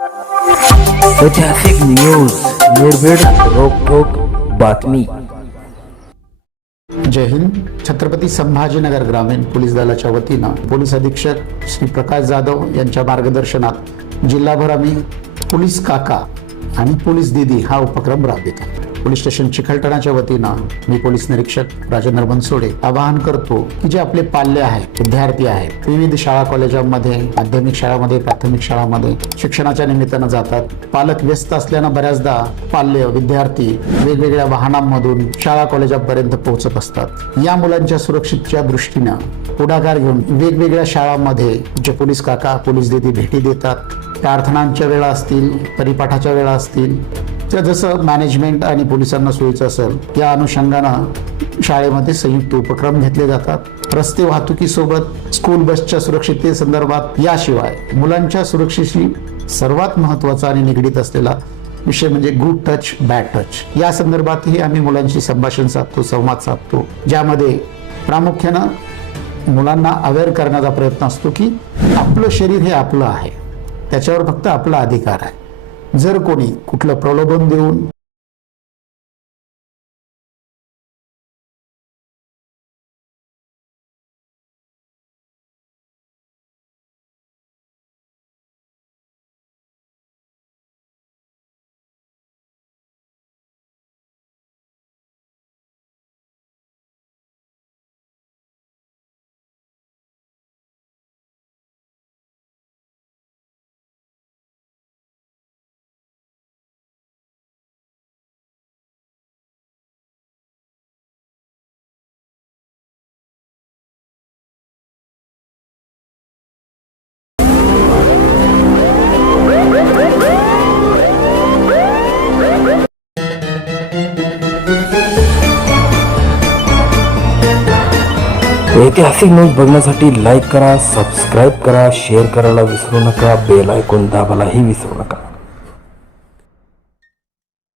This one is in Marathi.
ऐतिहासिक न्यूज, निर्भीड, रोखोक बातमी. जय हिंद. छत्रपती संभाजीनगर ग्रामीण पोलीस दलाच्या वतीनं पोलीस अधीक्षक श्री प्रकाश जाधव यांच्या मार्गदर्शनात जिल्हाभर आम्ही पोलीस काका आणि पोलीस दीदी हा उपक्रम राबवितो. पोलीस स्टेशन चिखलठाण्याच्या वतीनं मी पोलीस निरीक्षक राजेंद्र बनसोडे आवाहन करतो की जे आपले पाल्य आहेत, विद्यार्थी आहेत, विविध शाळा कॉलेजांमध्ये, माध्यमिक शाळांमध्ये, प्राथमिक शाळांमध्ये शिक्षणाच्या निमित्तानं जातात. पालक व्यस्त असल्यानं बऱ्याचदा पाल्य विद्यार्थी वेगवेगळ्या वाहनांमधून शाळा कॉलेजांपर्यंत पोहोचत असतात. या मुलांच्या सुरक्षेच्या दृष्टीनं पुढाकार घेऊन वेगवेगळ्या शाळांमध्ये जे पोलीस काका, पोलीस दीदी भेटी देतात. प्रार्थनांच्या वेळा असतील, परिपाठाच्या वेळा असतील, त्या जसं मॅनेजमेंट आणि पोलिसांना सोयीचं असेल या अनुषंगानं शाळेमध्ये संयुक्त उपक्रम घेतले जातात. रस्ते वाहतुकीसोबत स्कूल बसच्या सुरक्षिततेसंदर्भात, याशिवाय मुलांच्या सुरक्षेशी सर्वात महत्त्वाचा आणि निगडीत असलेला विषय म्हणजे गुड टच, बॅड टच या संदर्भातही आम्ही मुलांशी संभाषण साधतो, संवाद साधतो, ज्यामध्ये प्रामुख्यानं मुलांना अवेअर करण्याचा प्रयत्न असतो की आपलं शरीर हे आपलं आहे, त्याच्यावर फक्त आपला अधिकार आहे. जर कोणी कुठलं प्रलोभन देऊन ऐतिहासिक न्यूज बघण्यासाठी लाईक करा, सबस्क्राईब करा, शेअर करायला विसरू नका, बेल आयकॉन दाबायलाही विसरू नका.